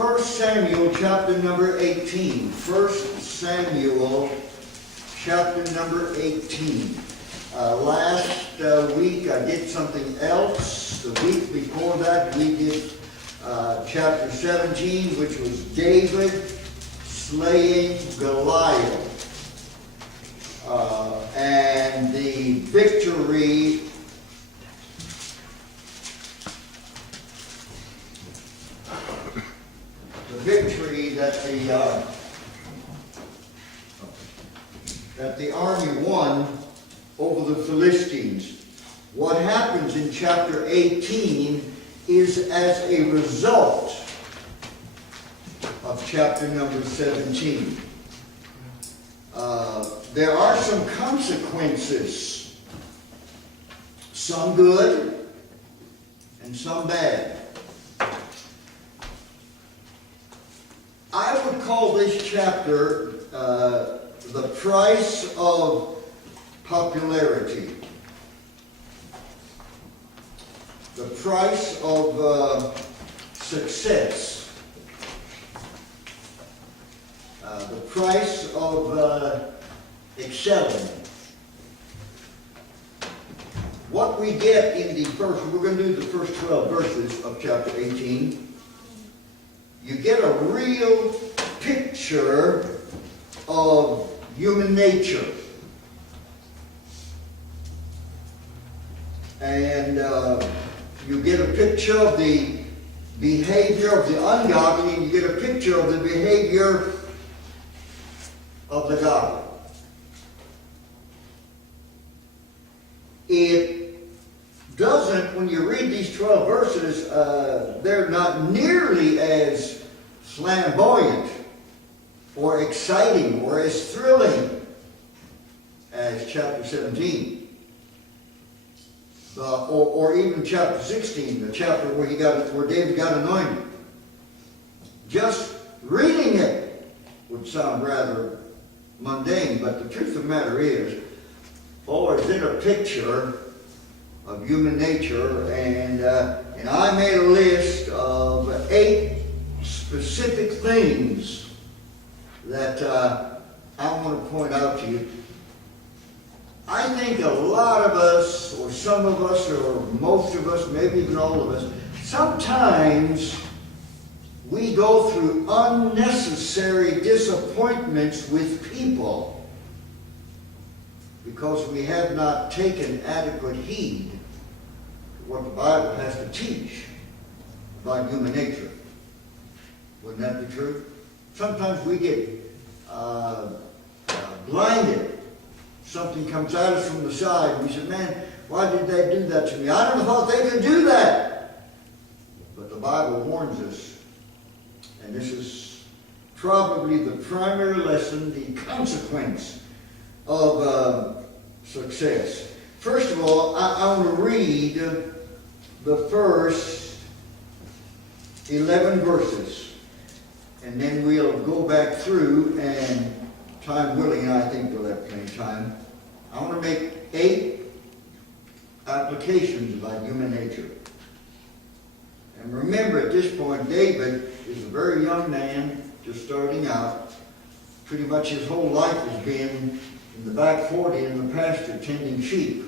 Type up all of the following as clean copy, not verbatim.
1 Samuel chapter number 18. 1 Samuel chapter number 18. Last week I did something else. The week before that we did chapter 17, which was David slaying Goliath. And the victory that the army won over the Philistines. What happens in chapter 18 is as a result of chapter number 17. There are some consequences, some good and some bad. I would call this chapter the price of popularity. The price of success. The price of excelling. What we get in the first, we're going to do the first 12 verses of chapter 18. You get a real picture of human nature. And you get a picture of the behavior of the ungodly, and you get a picture of the behavior of the godly. It doesn't, when you read these 12 verses, they're not nearly as flamboyant or exciting or as thrilling as chapter 17. Or even chapter 16, the chapter where David got anointed. Just reading it would sound rather mundane, but the truth of the matter is, it's in a picture of human nature, and I made a list of 8 specific things that I want to point out to you. I think a lot of us, or some of us, or most of us, maybe even all of us, sometimes we go through unnecessary disappointments with people because we have not taken adequate heed to what the Bible has to teach about human nature. Wouldn't that be true? Sometimes we get blinded. Something comes at us from the side, and we say, man, why did they do that to me? I never thought they could do that. But the Bible warns us, and this is probably the primary lesson, the consequence of success. First of all, I want to read the first 11 verses, and then we'll go back through, and time willing, I think we'll have plenty of time. I want to make 8 applications about human nature. And remember, at this point, David is a very young man, just starting out. Pretty much his whole life has been in the back 40 in the pasture tending sheep.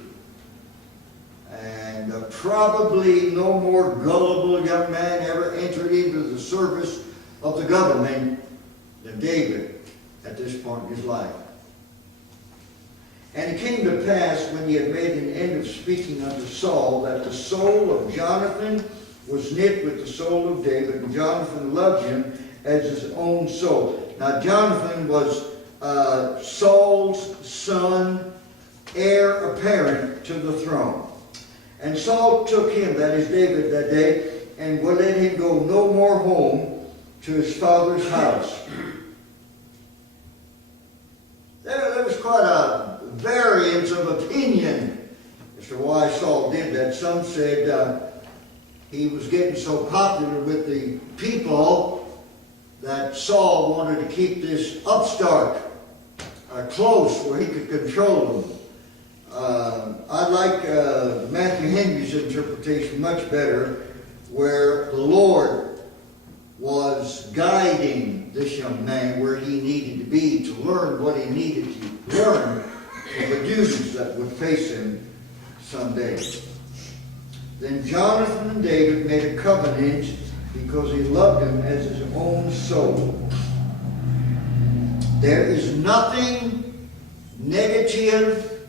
And probably no more gullible young man ever entered into the service of the government than David at this point in his life. And it came to pass, when he had made an end of speaking unto Saul, that the soul of Jonathan was knit with the soul of David, and Jonathan loved him as his own soul. Now Jonathan was Saul's son, heir apparent to the throne. And Saul took him, that is David, that day, and would let him go no more home to his father's house. There was quite a variance of opinion as to why Saul did that. Some said he was getting so popular with the people that Saul wanted to keep this upstart close where he could control them. I like Matthew Henry's interpretation much better, where the Lord was guiding this young man where he needed to be to learn what he needed to learn for the duties that would face him someday. Then Jonathan and David made a covenant because he loved him as his own soul. There is nothing negative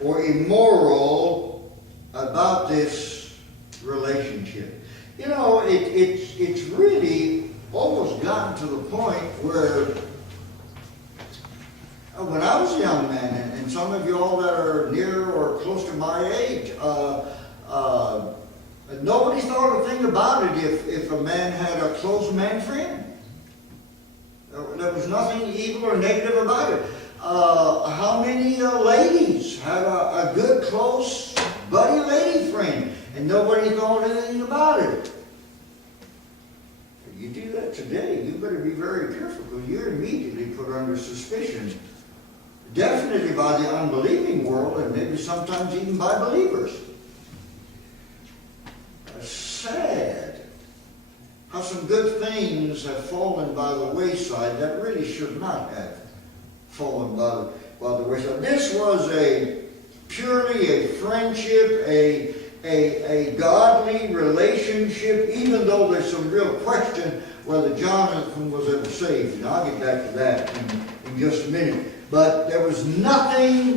or immoral about this relationship. You know, it's really almost gotten to the point where when I was a young man, and some of you all that are near or close to my age, nobody thought a thing about it if a man had a close man friend. There was nothing evil or negative about it. How many ladies had a good, close, buddy lady friend, and nobody thought anything about it? If you do that today, you better be very careful, because you're immediately put under suspicion. Definitely by the unbelieving world, and maybe sometimes even by believers. Sad how some good things have fallen by the wayside that really should not have fallen by the wayside. This was purely a friendship, a godly relationship, even though there's some real question whether Jonathan was ever saved. And I'll get back to that in just a minute. But there was nothing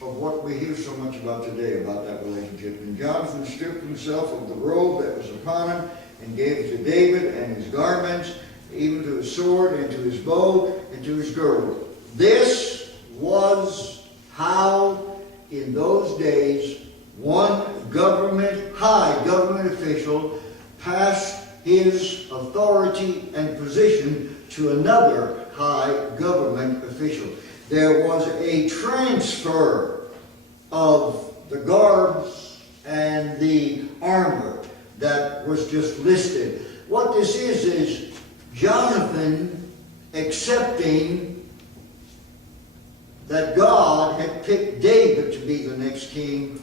of what we hear so much about today about that relationship. And Jonathan stripped himself of the robe that was upon him and gave it to David and his garments, even to his sword and to his bow and to his girdle. This was how, in those days, one high government official passed his authority and position to another high government official. There was a transfer of the guards and the armor that was just listed. What this is Jonathan accepting that God had picked David to be the next king,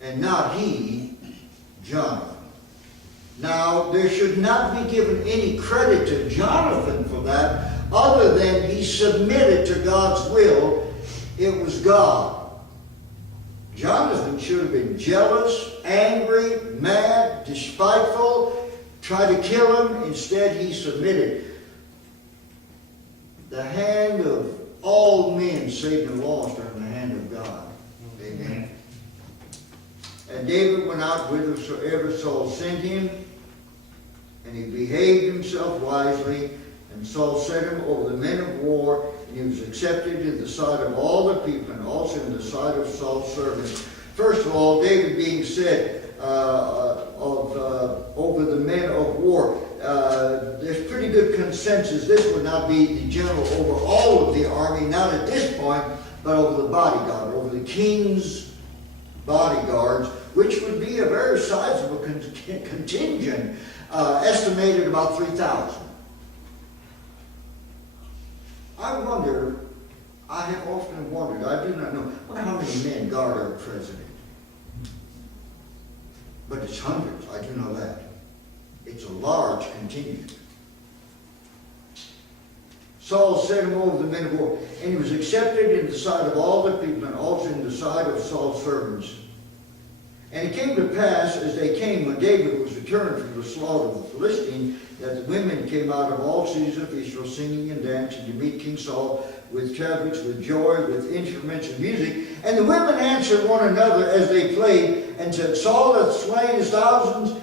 and not he, Jonathan. Now, there should not be given any credit to Jonathan for that, other than he submitted to God's will. It was God. Jonathan should have been jealous, angry, mad, despiteful, tried to kill him. Instead, he submitted. The hand of all men saved and lost are in the hand of God. Amen. And David went out whithersoever Saul sent him, and he behaved himself wisely. And Saul set him over the men of war, and he was accepted in the sight of all the people, and also in the sight of Saul's servants. First of all, David being set over the men of war. There's pretty good consensus. This would not be the general over all of the army, not at this point, but over the bodyguard, over the king's bodyguards, which would be a very sizable contingent, estimated about 3,000. I have often wondered, I do not know, how many men guard our president. But it's hundreds, I do know that. It's a large contingent. Saul set him over the men of war, and he was accepted in the sight of all the people, and also in the sight of Saul's servants. And it came to pass, as they came, when David was returned from the slaughter of the Philistines, that the women came out of all cities of Israel, singing and dancing to meet King Saul, with trumpets, with joy, with instruments and music. And the women answered one another as they played, and said, Saul hath slain his thousands,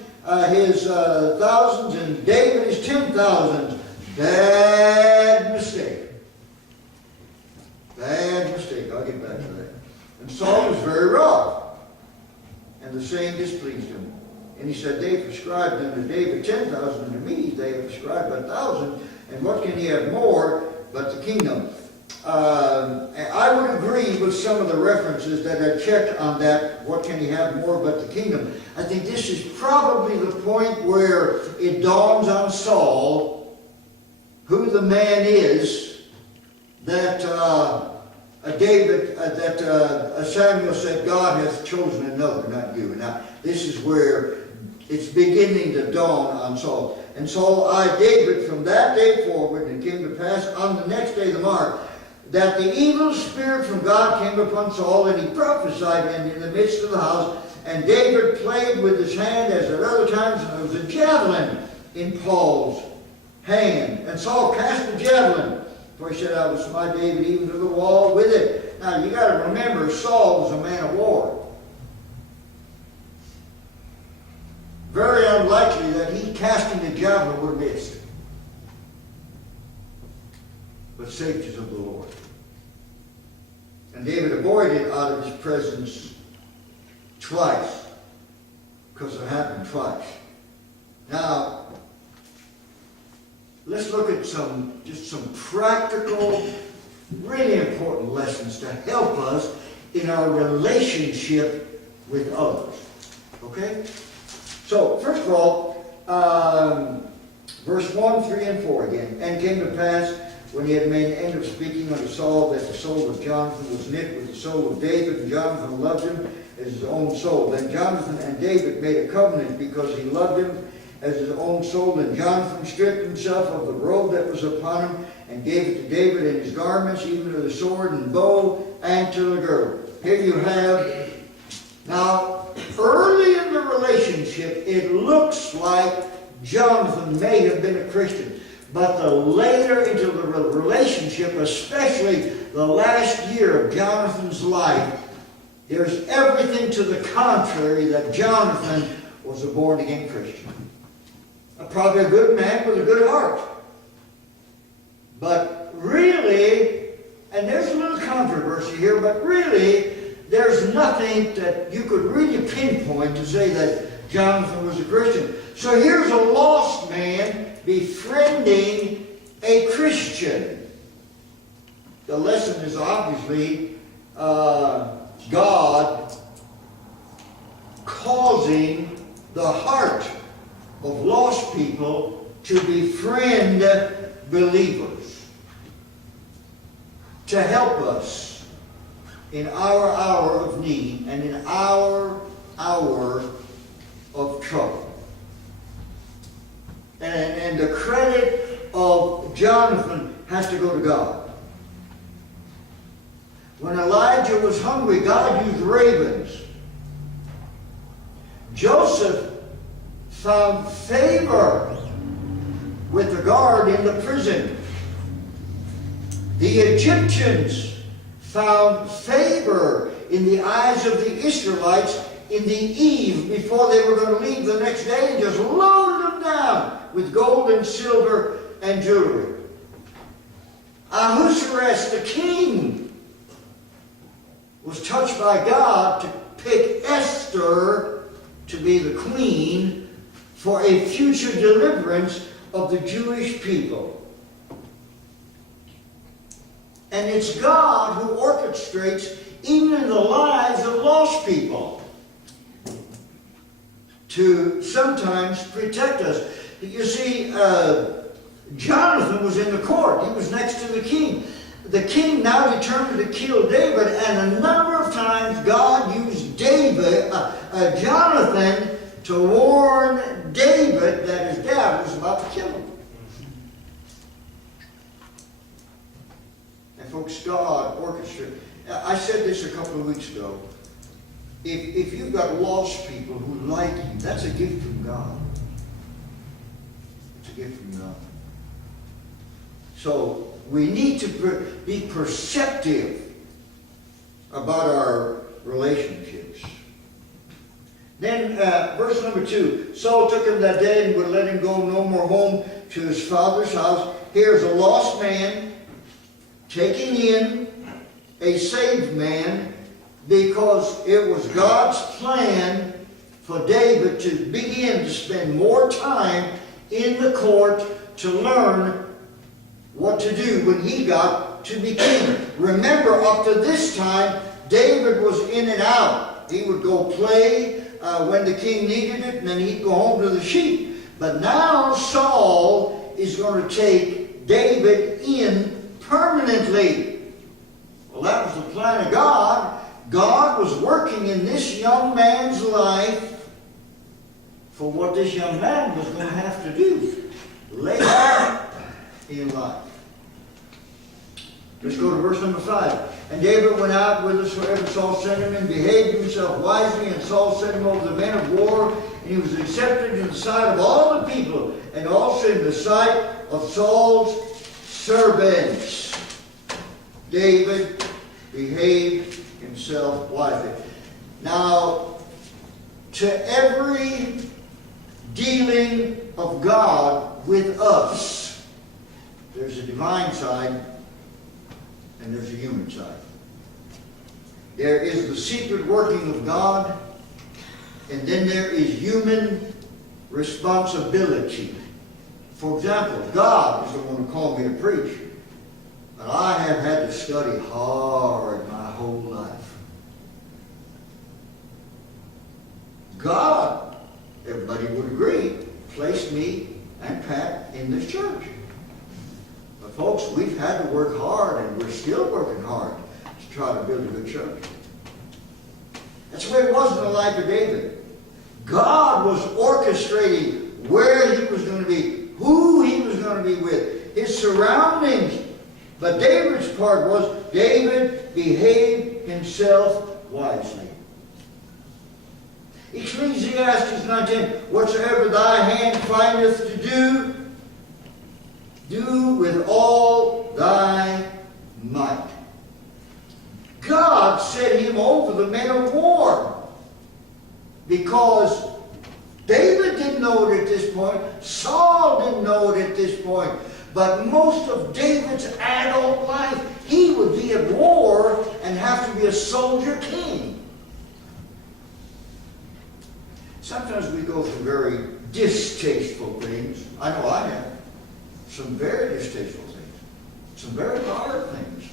and David his 10,000s. Bad mistake. Bad mistake. I'll get back to that. And Saul was very wroth, and the saying displeased him. And he said, they prescribed unto David 10,000, and to me they have prescribed 1,000, and what can he have more but the kingdom? I would agree with some of the references that I checked on that, what can he have more but the kingdom? I think this is probably the point where it dawns on Saul who the man is that Samuel said, God hath chosen another, not you. Now, this is where It's beginning to dawn on Saul. And Saul eyed David from that day forward, and it came to pass on the next day, the mark, that the evil spirit from God came upon Saul, and he prophesied in the midst of the house. And David played with his hand as at other times, and there was a javelin in Paul's hand. And Saul cast the javelin, for he said, I will smite David even to the wall with it. Now you got to remember, Saul was a man of war. Very unlikely that he casting the javelin would have missed. But safety is of the Lord. And David avoided out of his presence twice, because it happened twice. Now, let's look at just some practical, really important lessons to help us in our relationship with others. Okay? So, first of all, verse 1, 3, and 4 again. And came to pass, when he had made an end of speaking unto Saul, that the soul of Jonathan was knit with the soul of David, and Jonathan loved him as his own soul. Then Jonathan and David made a covenant, because he loved him as his own soul. And Jonathan stripped himself of the robe that was upon him, and gave it to David, and his garments, even to the sword and bow, and to the girdle. Here you have, now, early in the relationship, it looks like Jonathan may have been a Christian. But the later into the relationship, especially the last year of Jonathan's life, there's everything to the contrary that Jonathan was a born-again Christian. Probably a good man with a good heart. But really, and there's a little controversy here, but really, there's nothing that you could really pinpoint to say that Jonathan was a Christian. So here's a lost man befriending a Christian. The lesson is obviously God causing the heart of lost people to befriend believers, to help us in our hour of need and in our hour of trouble. And the credit of Jonathan has to go to God. When Elijah was hungry, God used ravens. Joseph found favor with the guard in the prison. The Egyptians found favor in the eyes of the Israelites in the eve before they were going to leave the next day, and just loaded them down with gold and silver and jewelry. Ahasuerus, the king, was touched by God to pick Esther to be the queen for a future deliverance of the Jewish people. And it's God who orchestrates even in the lives of lost people to sometimes protect us. You see, Jonathan was in the court. He was next to the king. The king now determined to kill David, and a number of times God used Jonathan to warn David that his dad was about to kill him. And folks, God orchestrated. I said this a couple of weeks ago. If you've got lost people who like you, that's a gift from God. It's a gift from God. So we need to be perceptive about our relationships. Then verse number 2. Saul took him that day and would let him go no more home to his father's house. Here's a lost man taking in a saved man, because it was God's plan for David to begin to spend more time in the court to learn what to do when he got to be king. Remember, up to this time, David was in and out. He would go play when the king needed it, and then he'd go home to the sheep. But now Saul is going to take David in permanently. Well, that was the plan of God. God was working in this young man's life for what this young man was going to have to do later in life. Let's go to verse number 5. And David went out whithersoever Saul sent him, and behaved himself wisely, and Saul set him over the men of war, and he was accepted in the sight of all the people, and also in the sight of Saul's servants. David behaved himself wisely. Now, to every dealing of God with us, there's a divine side and there's a human side. There is the secret working of God, and then there is human responsibility. For example, God is the one who called me to preach, but I have had to study hard my whole life. God, everybody would agree, placed me and Pat in this church. But folks, we've had to work hard, and we're still working hard to try to build a good church. That's the way it was in the life of David. God was orchestrating where he was going to be, who he was going to be with, his surroundings. But David's part was David behaved himself wisely. Ecclesiastes 9:10, whatsoever thy hand findeth to do, do with all thy might. God set him over the men of war, because David didn't know it at this point, Saul didn't know it at this point, but most of David's adult life, he would be at war and have to be a soldier king. Sometimes we go through very distasteful things. I know I have. Some very distasteful things. Some very hard things.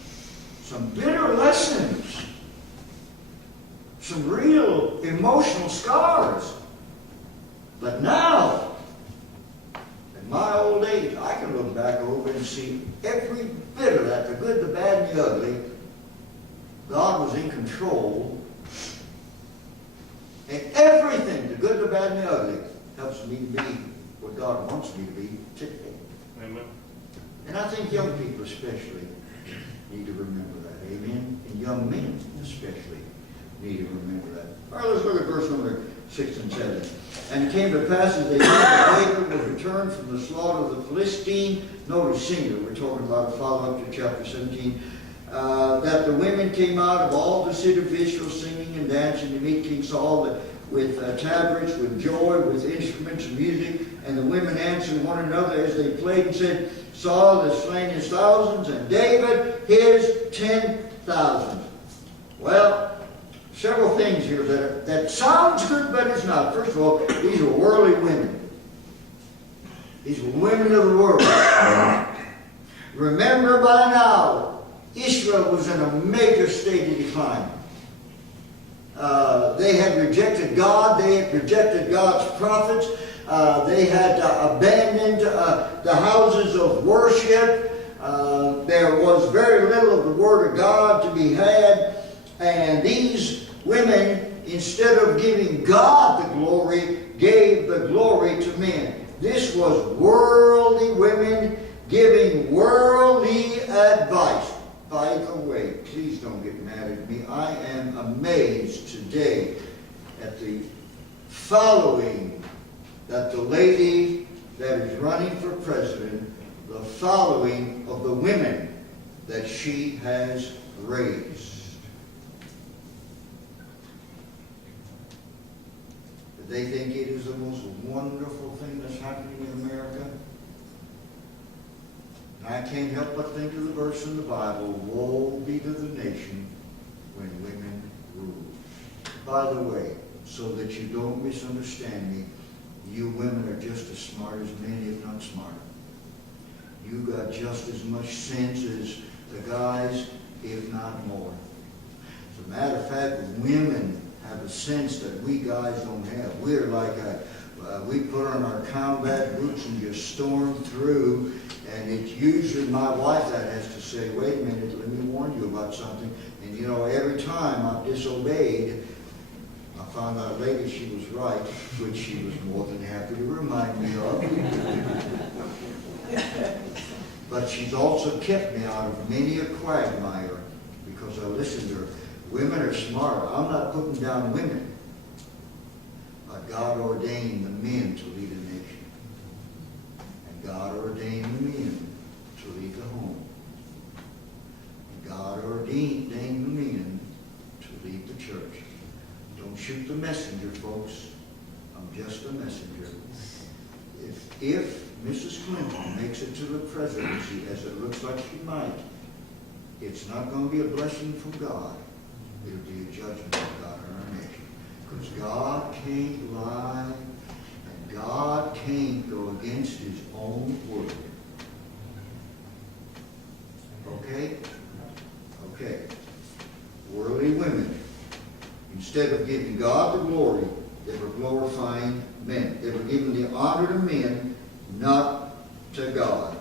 Some bitter lessons. Some real emotional scars. But now, in my old age, I can look back over and see every bit of that, the good, the bad, and the ugly. God was in control. And everything, the good, the bad, and the ugly, helps me to be what God wants me to be today. Amen. And I think young people especially need to remember that. Amen? And young men especially need to remember that. All right, let's look at verse number 6 and 7. And it came to pass as they knew that David was returned from the slaughter of the Philistine. Notice singular. We're talking about a follow-up to chapter 17. That the women came out of all the city of Israel singing and dancing to meet King Saul with tabrets, with joy, with instruments and music. And the women answered one another as they played and said, Saul has slain his thousands, and David his 10,000. Well, several things here that sounds good, but it's not. First of all, these are worldly women. These were women of the world. Remember by now, Israel was in a major state of decline. They had rejected God. They had rejected God's prophets. They had abandoned the houses of worship. There was very little of the Word of God to be had. And these women, instead of giving God the glory, gave the glory to men. This was worldly women giving worldly advice. By the way, please don't get mad at me. I am amazed today at the following that the lady that is running for president, the following of the women that she has raised. Do they think it is the most wonderful thing that's happening in America? I can't help but think of the verse in the Bible, woe be to the nation when women rule. By the way, so that you don't misunderstand me, you women are just as smart as men, if not smarter. You got just as much sense as the guys, if not more. As a matter of fact, women have a sense that we guys don't have. We're like we put on our combat boots and just storm through. And it's usually my wife that has to say, wait a minute, let me warn you about something. And you know, every time I've disobeyed, my found out later she was right, which she was more than happy to remind me of. But she's also kept me out of many a quagmire because I listened to her. Women are smart. I'm not putting down women. But God ordained the men to lead a nation. And God ordained the men to lead the home. And God ordained the men to lead the church. Don't shoot the messenger, folks. I'm just a messenger. If Mrs. Clinton makes it to the presidency, as it looks like she might, it's not going to be a blessing from God. It'll be a judgment from God on our nation. Because God can't lie, and God can't go against His own word. Okay? Okay. Worldly women, instead of giving God the glory, they were glorifying men. They were giving the honor to men, not to God.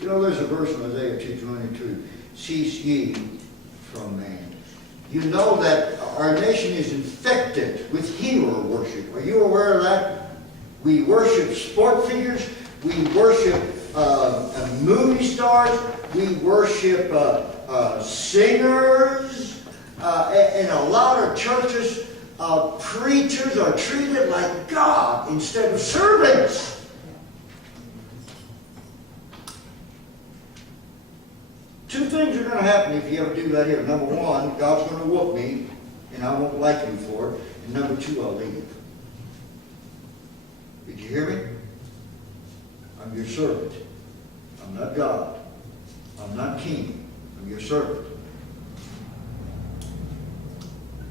You know, there's a verse in Isaiah 2:22, cease ye from man. You know that our nation is infected with hero worship. Are you aware of that? We worship sport figures. We worship movie stars. We worship singers. In a lot of churches, preachers are treated like God instead of servants. Two things are going to happen if you ever do that here. Number one, God's going to whoop me, and I won't like you for it. And number two, I'll leave. Did you hear me? I'm your servant. I'm not God. I'm not king. I'm your servant.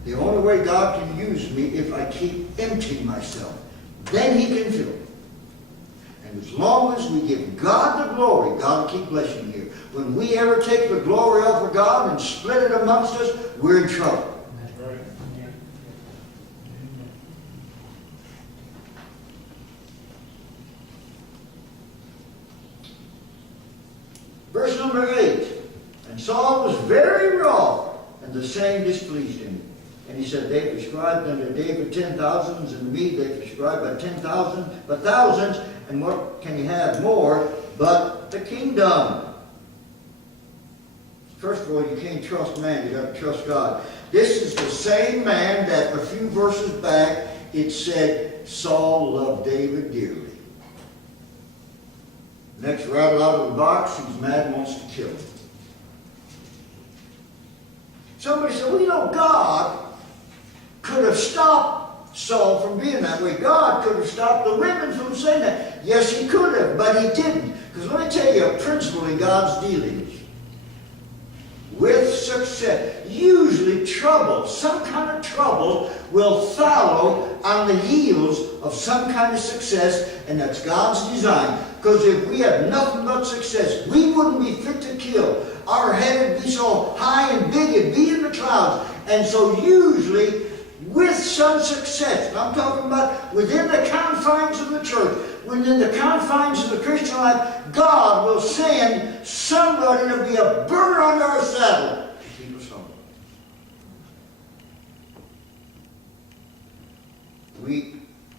The only way God can use me if I keep emptying myself. Then He can fill me. And as long as we give God the glory, God will keep blessing you. When we ever take the glory off of God and split it amongst us, we're in trouble. That's right. Verse number 8. And Saul was very wroth, and the same displeased him. And he said, they prescribed unto David 10,000s, and me they prescribed by 10,000, but thousands, and what can he have more but the kingdom? First of all, you can't trust man, you got to trust God. This is the same man that a few verses back it said Saul loved David dearly. Next rattle out of the box, he's mad and wants to kill him. Somebody said, well, you know, God could have stopped Saul from being that way. God could have stopped the women from saying that. Yes, He could have, but He didn't. Because let me tell you a principle in God's dealings. With success, usually trouble, some kind of trouble will follow on the heels of some kind of success, and that's God's design. Because if we had nothing but success, we wouldn't be fit to kill. Our head would be so high and big, it'd be in the clouds. And so usually, with some success, and I'm talking about within the confines of the church, within the confines of the Christian life, God will send somebody to be a burr under our saddle to keep us humble.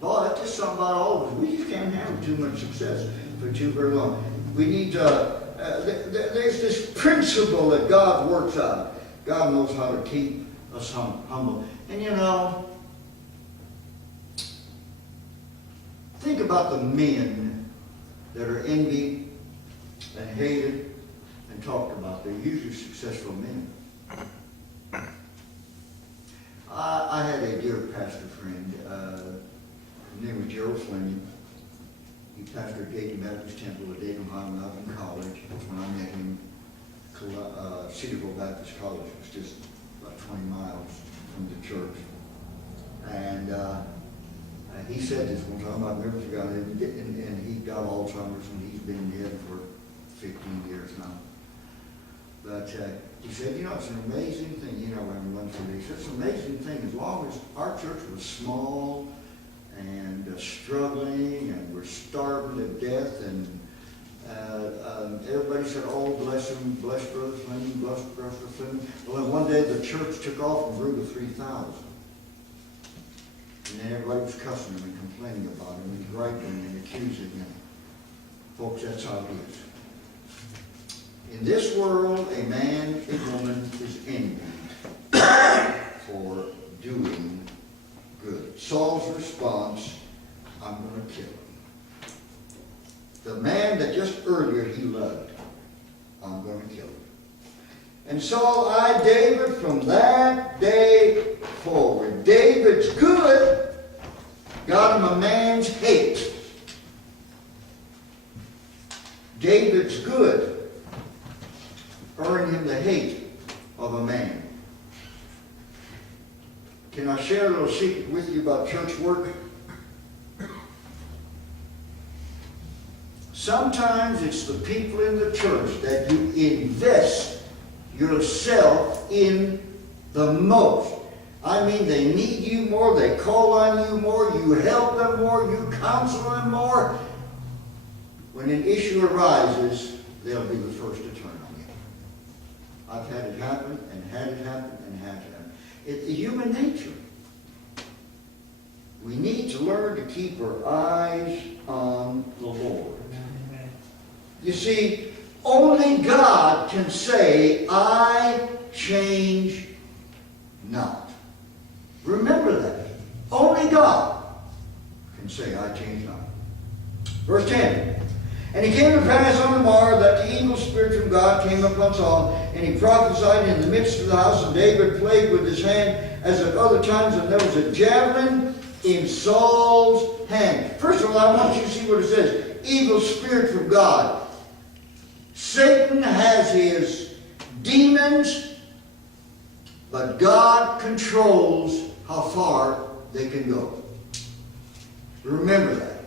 That's just something about all of us. We just can't handle too much success for too very long. We need there's this principle that God works out. God knows how to keep us humble. And you know, think about the men that are envied and hated and talked about. They're usually successful men. I had a dear pastor friend. His name was Gerald Fleming. He pastored Dayton Baptist Temple at Dayton, Ohio when I was in college. That's when I met him. Cedarville Baptist College was just about 20 miles from the church. And he said this one time, I've never forgotten it, and he got Alzheimer's and he's been dead for 15 years now. But he said, you know, it's an amazing thing, you know, when I run through these, it's an amazing thing, as long as our church was small and struggling and we're starving to death, and everybody said, oh, bless him, bless Brother Fleming, bless Brother Fleming. Well, then one day the church took off and grew to 3,000. And then everybody was cussing him and complaining about him and griping and accusing him. Folks, that's how it is. In this world, a man, a woman is envied for doing good. Saul's response, I'm going to kill him. The man that just earlier he loved, I'm going to kill him. And Saul eyed David from that day forward. David's good got him a man's hate. David's good earned him the hate of a man. Can I share a little secret with you about church work? Sometimes it's the people in the church that you invest yourself in the most. I mean, they need you more, they call on you more, you help them more, you counsel them more. When an issue arises, they'll be the first to turn on you. I've had it happen, and had it happen, and had it happen. It's human nature. We need to learn to keep our eyes on the Lord. You see, only God can say, I change not. Remember that. Only God can say, I change not. Verse 10. And it came to pass on the morrow that the evil spirit from God came upon Saul, and he prophesied in the midst of the house, and David played with his hand as at other times, and there was a javelin in Saul's hand. First of all, I want you to see what it says. Evil spirit from God. Satan has his demons, but God controls how far they can go. Remember that.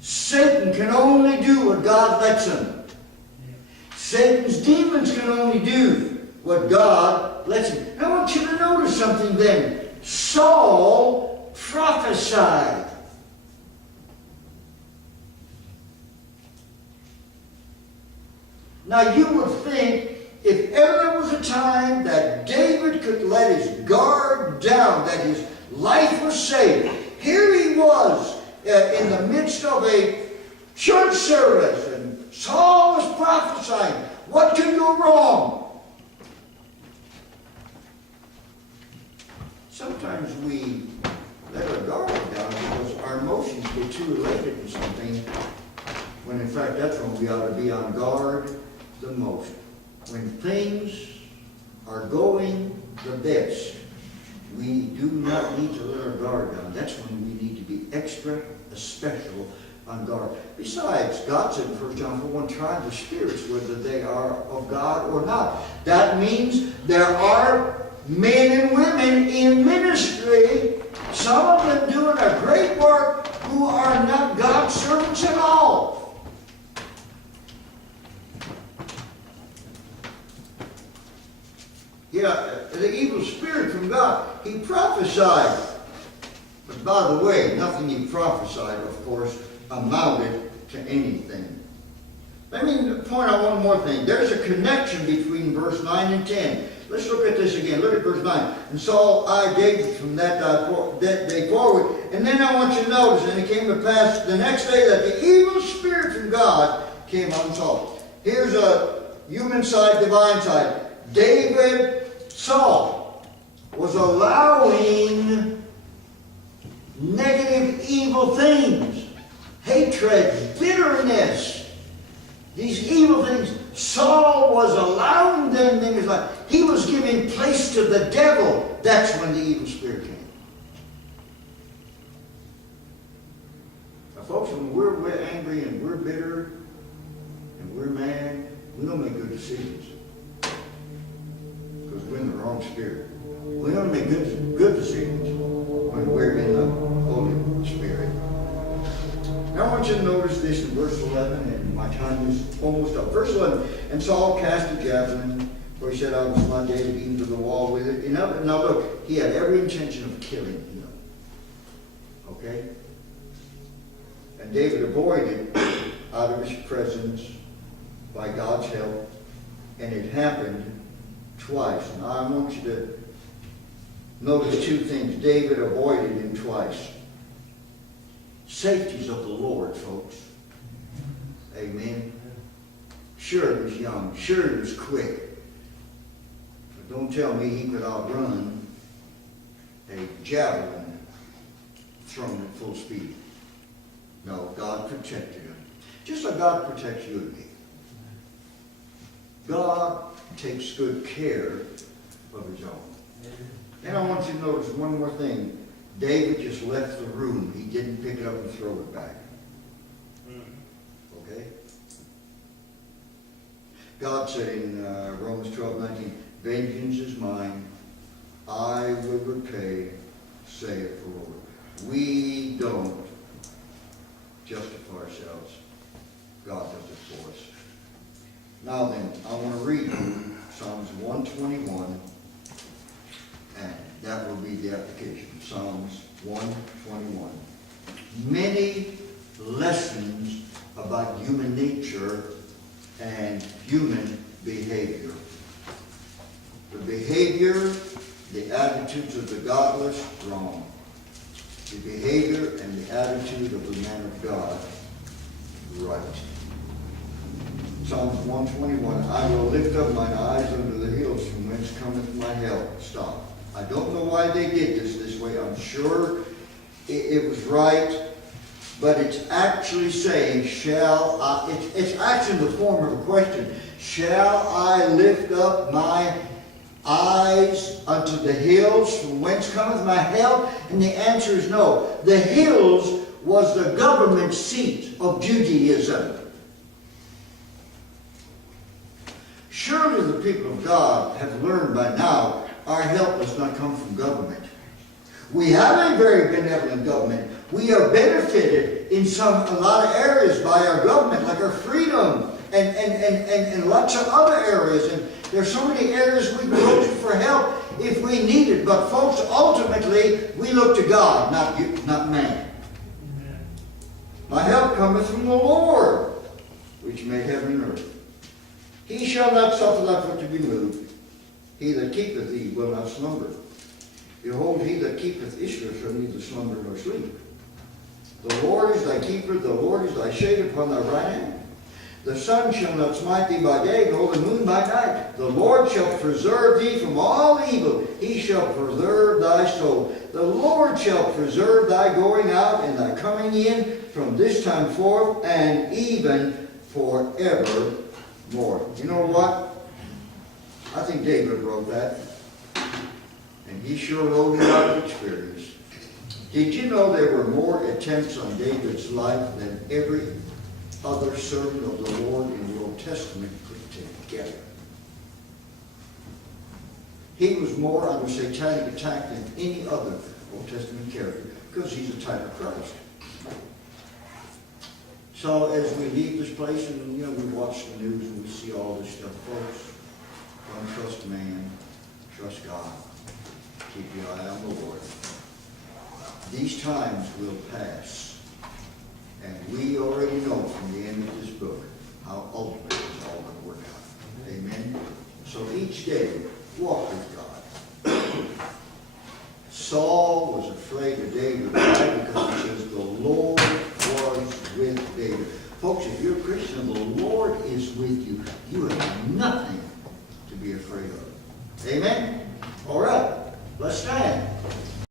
Satan can only do what God lets him. Satan's demons can only do what God lets him. I want you to notice something then. Saul prophesied. Now you would think if ever there was a time that David could let his guard down, that his life was saved, here he was in the midst of a church service, and Saul was prophesying. What could go wrong? Sometimes we let our guard down because our emotions get too related to something, when in fact that's when we ought to be on guard the most. When things are going the best, we do not need to let our guard down. That's when we need to be extra special on guard. Besides, God said in 1 John 4:1, try the spirits whether they are of God or not. That means there are men and women in ministry, some of them doing a great work, who are not God's servants at all. Yeah, the evil spirit from God, he prophesied. But by the way, nothing he prophesied, of course, amounted to anything. Let me point out one more thing. There's a connection between verse 9 and 10. Let's look at this again. Look at verse 9. And Saul eyed David from that day forward. And then I want you to notice, and it came to pass the next day that the evil spirit from God came on Saul. Here's a human side, divine side. Saul was allowing negative, evil things, hatred, bitterness, these evil things. Saul was allowing them in his life. He was giving place to the devil. That's when the evil spirit came. Now, folks, when we're angry and we're bitter and we're mad, we don't make good decisions. Because we're in the wrong spirit. We don't make good decisions when we're in the Holy Spirit. Now I want you to notice this in verse 11, and my time is almost up. Verse 11, and Saul cast a javelin, for he said, I was not David even to the wall with it. Now look, he had every intention of killing him. Okay? And David avoided out of his presence by God's help, and it happened twice. Now I want you to Notice two things. David avoided him twice. Safety's of the Lord, folks. Amen. Sure, he was young. Sure, he was quick. But don't tell me he could outrun a javelin thrown at full speed. No, God protected him. Just like God protects you and me. God takes good care of his own. And I want you to notice one more thing. David just left the room. He didn't pick it up and throw it back. Okay? God said in Romans 12:19, vengeance is mine, I will repay, saith the Lord. We don't justify ourselves. God does it for us. Now then, I want to read you Psalms 121, and that will be the application. Psalms 121. Many lessons about human nature and human behavior. The behavior, the attitudes of the godless, wrong. The behavior and the attitude of the man of God, right. Psalms 121, I will lift up mine eyes unto the hills from whence cometh my help. Stop. I don't know why they did this way. I'm sure it was right. But it's actually saying, shall I, it's actually in the form of a question. Shall I lift up my eyes unto the hills from whence cometh my help? And the answer is no. The hills was the government seat of Judaism. Surely the people of God have learned by now our help does not come from government. We have a very benevolent government. We are benefited in a lot of areas by our government, like our freedom and lots of other areas. And there's so many areas we go to for help if we need it. But folks, ultimately, we look to God, not man. Amen. My help cometh from the Lord, which made heaven and earth. He shall not suffer thy foot to be moved. He that keepeth thee will not slumber. Behold, he that keepeth Israel shall neither slumber nor sleep. The Lord is thy keeper, the Lord is thy shade upon thy right hand. The sun shall not smite thee by day, nor the moon by night. The Lord shall preserve thee from all evil. He shall preserve thy soul. The Lord shall preserve thy going out and thy coming in from this time forth and even forevermore. You know what? I think David wrote that. And he sure wrote it out of experience. Did you know there were more attempts on David's life than every other servant of the Lord in the Old Testament put together? He was more under satanic attack than any other Old Testament character because he's a type of Christ. So as we leave this place and we watch the news and we see all this stuff, folks, don't trust man, trust God. Keep your eye on the Lord. These times will pass. And we already know from the end of this book how ultimately it's all going to work out. Amen? So each day, walk with God. Saul was afraid of David. Why? Because he says the Lord was with David. Folks, if you're a Christian, the Lord is with you. You have nothing to be afraid of. Amen? All right.